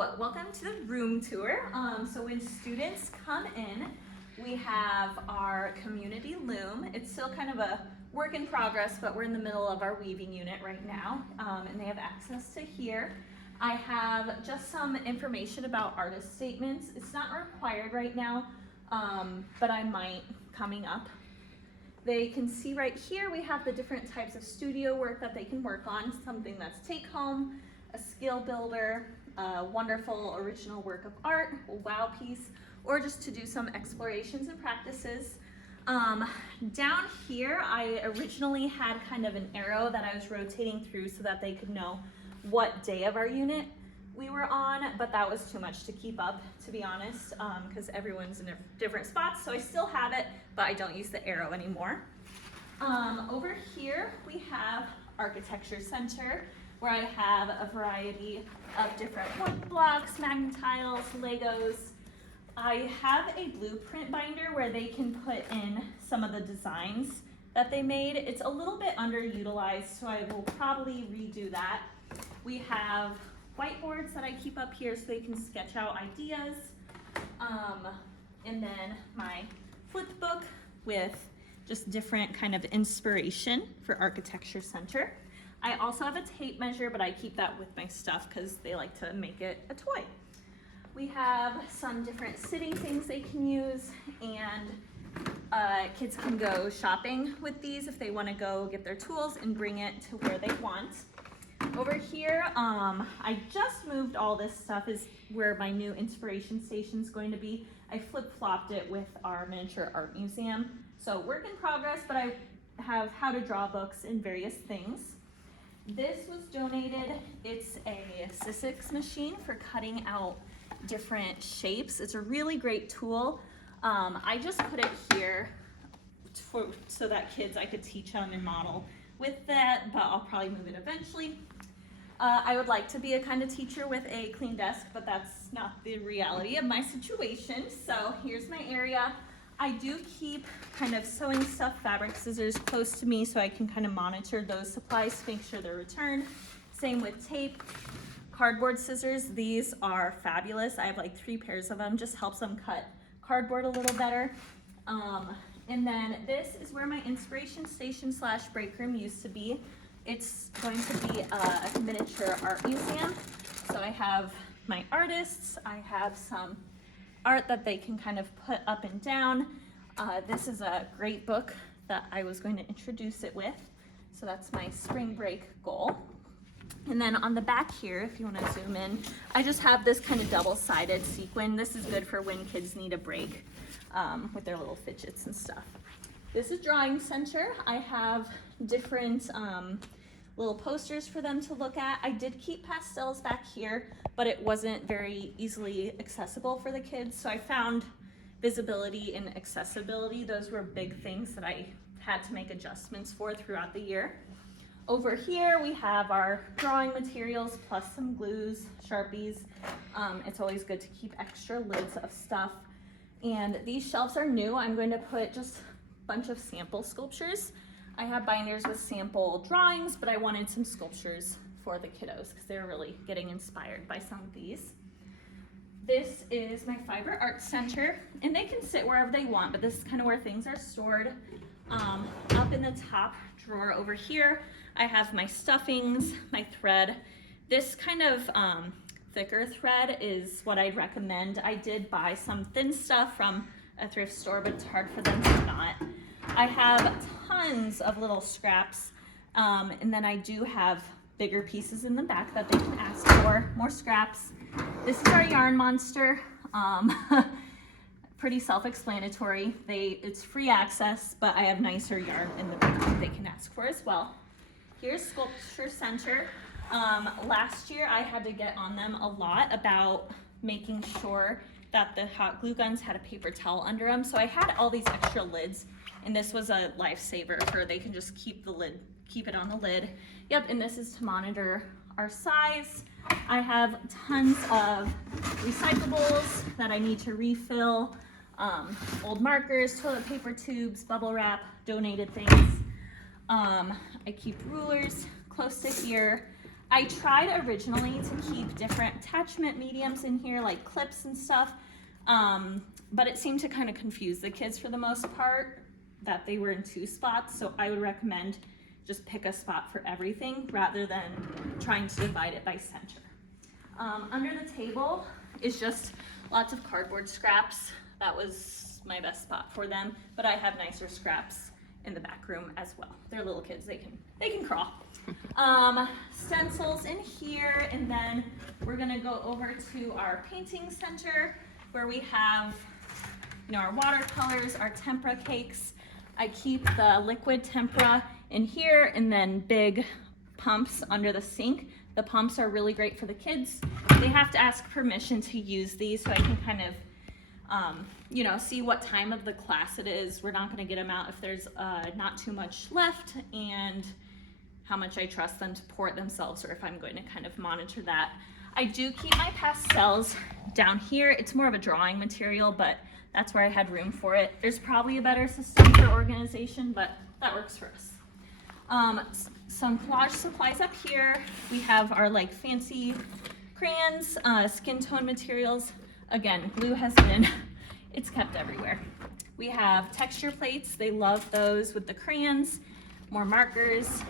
welcome to the room tour. So when students come in, we have our community loom. It's still kind of a work in progress, but we're in the middle of our weaving unit right now, and they have access to here. I have just some information about artist statements. It's not required right now, but I might coming up. They can see right here, we have the different types of studio work that they can work on, something that's take home, a skill builder, a wonderful original work of art, a wow piece, or just to do some explorations and practices. Down here, I originally had kind of an arrow that I was rotating through so that they could know what day of our unit we were on, but that was too much to keep up, to be honest, because everyone's in different spots. So I still have it, but I don't use the arrow anymore. Over here, we have Architecture Center, where I have a variety of different wood blocks, magnetiles, Legos. I have a blueprint binder where they can put in some of the designs that they made. It's a little bit underutilized, so I will probably redo that. We have whiteboards that I keep up here so they can sketch out ideas. And then my flip book with just different kind of inspiration for Architecture Center. I also have a tape measure, but I keep that with my stuff because they like to make it a toy. We have some different sitting things they can use, and kids can go shopping with these if they want to go get their tools and bring it to where they want. Over here, I just moved all this stuff is where my new inspiration station is going to be. I flip-flopped it with our miniature art museum. So work in progress, but I have how to draw books and various things. This was donated. It's a Sisyx machine for cutting out different shapes. It's a really great tool. I just put it here so that I could teach them and model with that, but I'll probably move it eventually. I would like to be a kind of teacher with a clean desk, but that's not the reality of my situation. So here's my area. I do keep kind of sewing stuff, fabric scissors close to me so I can kind of monitor those supplies to make sure they're returned. Same with tape. Cardboard scissors, these are fabulous. I have like 3 pairs of them, just helps them cut cardboard a little better. And then this is where my inspiration station / break room used to be. It's going to be a miniature art museum. So I have my artists, I have some art that they can kind of put up and down. This is a great book that I was going to introduce it with. So that's my spring break goal. And then on the back here, if you want to zoom in, I just have this kind of double-sided sequin. This is good for when kids need a break with their little fidgets and stuff. This is Drawing Center. I have different little posters for them to look at. I did keep pastels back here, but it wasn't very easily accessible for the kids. So I found visibility and accessibility. Those were big things that I had to make adjustments for throughout the year. Over here, we have our drawing materials plus some glues, Sharpies. It's always good to keep extra lids of stuff. And these shelves are new. I'm going to put just a bunch of sample sculptures. I have binders with sample drawings, but I wanted some sculptures for the kiddos because they're really getting inspired by some of these. This is my Fiber Art Center, and they can sit wherever they want, but this is kind of where things are stored. Up in the top drawer over here, I have my stuffings, my thread. This kind of thicker thread is what I'd recommend. I did buy some thin stuff from a thrift store, but it's hard for them to knot. I have tons of little scraps, and then I do have bigger pieces in the back that they can ask for, more scraps. This is our yarn monster. Pretty self-explanatory. It's free access, but I have nicer yarn in the back that they can ask for as well. Here's Sculpture Center. Last year I had to get on them a lot about making sure that the hot glue guns had a paper towel under them. So I had all these extra lids, and this was a lifesaver for they can just keep it on the lid. Yep, and this is to monitor our size. I have tons of recyclables that I need to refill. Old markers, toilet paper tubes, bubble wrap, donated things. I keep rulers close to here. I tried originally to keep different attachment mediums in here, like clips and stuff, but it seemed to kind of confuse the kids for the most part, that they were in 2 spots. So I would recommend just pick a spot for everything rather than trying to divide it by center. Under the table is just lots of cardboard scraps. That was my best spot for them, but I have nicer scraps in the back room as well. They're little kids, they can crawl. Stencils in here, and then we're gonna go over to our painting center where we have, you know, our watercolors, our tempera cakes. I keep the liquid tempera in here and then big pumps under the sink. The pumps are really great for the kids. They have to ask permission to use these, so I can kind of you know, see what time of the class it is. We're not going to get them out if there's not too much left, and how much I trust them to pour it themselves, or if I'm going to kind of monitor that. I do keep my pastels down here. It's more of a drawing material, but that's where I had room for it. There's probably a better system for organization, but that works for us. Some collage supplies up here. We have our like fancy crayons, skin tone materials. Again, glue has been, it's kept everywhere. We have texture plates. They love those with the crayons, more markers.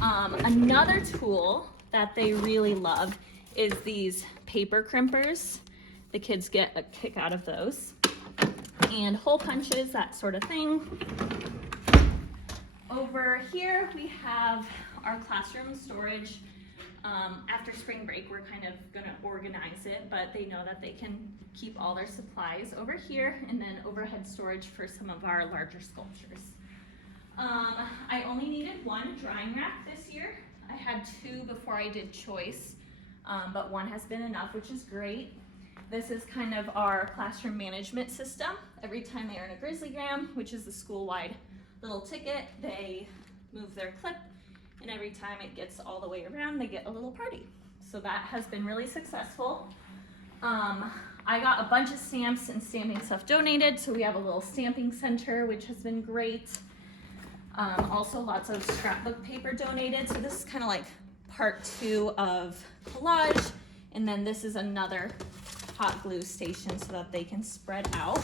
Another tool that they really love is these paper crimpers. The kids get a kick out of those. And hole punches, that sort of thing. Over here we have our classroom storage. After spring break, we're kind of gonna organize it, but they know that they can keep all their supplies over here, and then overhead storage for some of our larger sculptures. I only needed 1 drying rack this year. I had 2 before I did choice, but 1 has been enough, which is great. This is kind of our classroom management system. Every time they earn a Grizzlygram, which is the school-wide little ticket, they move their clip, and every time it gets all the way around, they get a little party. So that has been really successful. I got a bunch of stamps and stamping stuff donated, so we have a little stamping center, which has been great. Also lots of scrapbook paper donated, so this is kind of like part 2 of collage, and then this is another hot glue station so that they can spread out.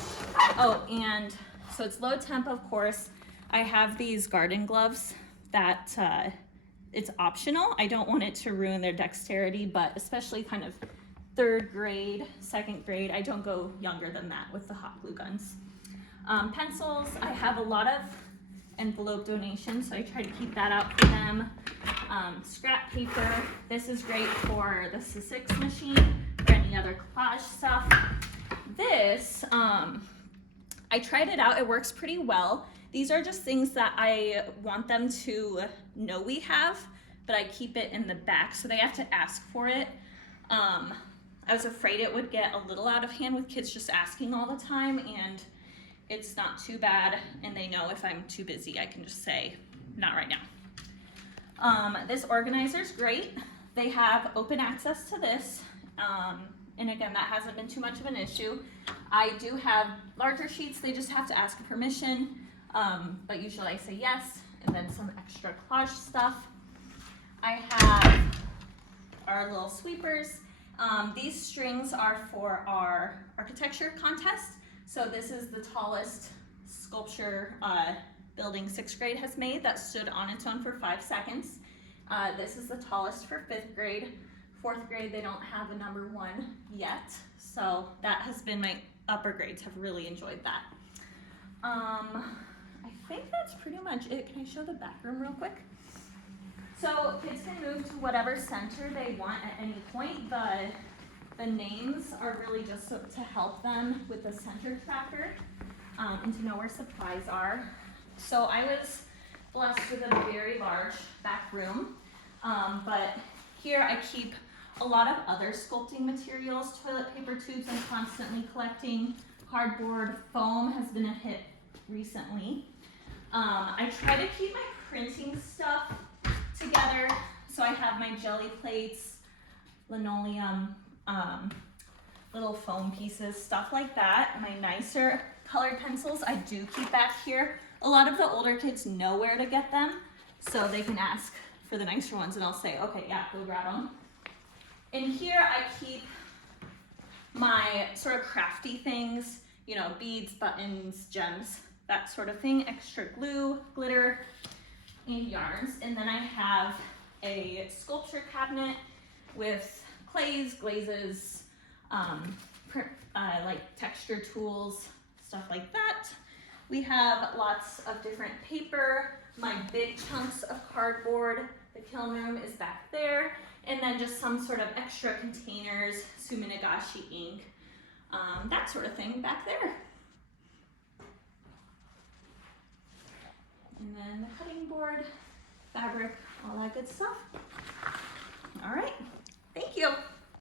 Oh, and so it's low temp, of course. I have these garden gloves that it's optional. I don't want it to ruin their dexterity, but especially kind of 3rd grade, 2nd grade, I don't go younger than that with the hot glue guns. Pencils, I have a lot of envelope donations, so I try to keep that out for them. Scrap paper, this is great for the C6 machine or any other collage stuff. This, I tried it out, it works pretty well. These are just things that I want them to know we have, but I keep it in the back, so they have to ask for it. I was afraid it would get a little out of hand with kids just asking all the time, and it's not too bad, and they know if I'm too busy, I can just say, not right now. This organizer's great. They have open access to this, and again, that hasn't been too much of an issue. I do have larger sheets, they just have to ask permission, but usually I say yes, and then some extra collage stuff. I have our little sweepers. These strings are for our architecture contest. So this is the tallest sculpture building 6th grade has made that stood on its own for 5 seconds. This is the tallest for 5th grade. 4th grade, they don't have a number 1 yet. So that has been, my upper grades have really enjoyed that. I think that's pretty much it. Can I show the back room real quick? So kids can move to whatever center they want at any point. The names are really just to help them with the center tracker and to know where supplies are. So I was blessed with a very large back room, but here I keep a lot of other sculpting materials, toilet paper tubes I'm constantly collecting, cardboard, foam has been a hit recently. I try to keep my printing stuff together, so I have my jelly plates, linoleum, little foam pieces, stuff like that. My nicer colored pencils I do keep back here. A lot of the older kids know where to get them, so they can ask for the nicer ones and I'll say, okay, yeah, go grab them. In here I keep my sort of crafty things, you know, beads, buttons, gems, that sort of thing, extra glue, glitter, and yarns. And then I have a sculpture cabinet with clays, glazes, like texture tools, stuff like that. We have lots of different paper, my big chunks of cardboard. The kiln room is back there. And then just some sort of extra containers, Suminagashi ink, that sort of thing back there. And then the cutting board, fabric, all that good stuff. All right, thank you.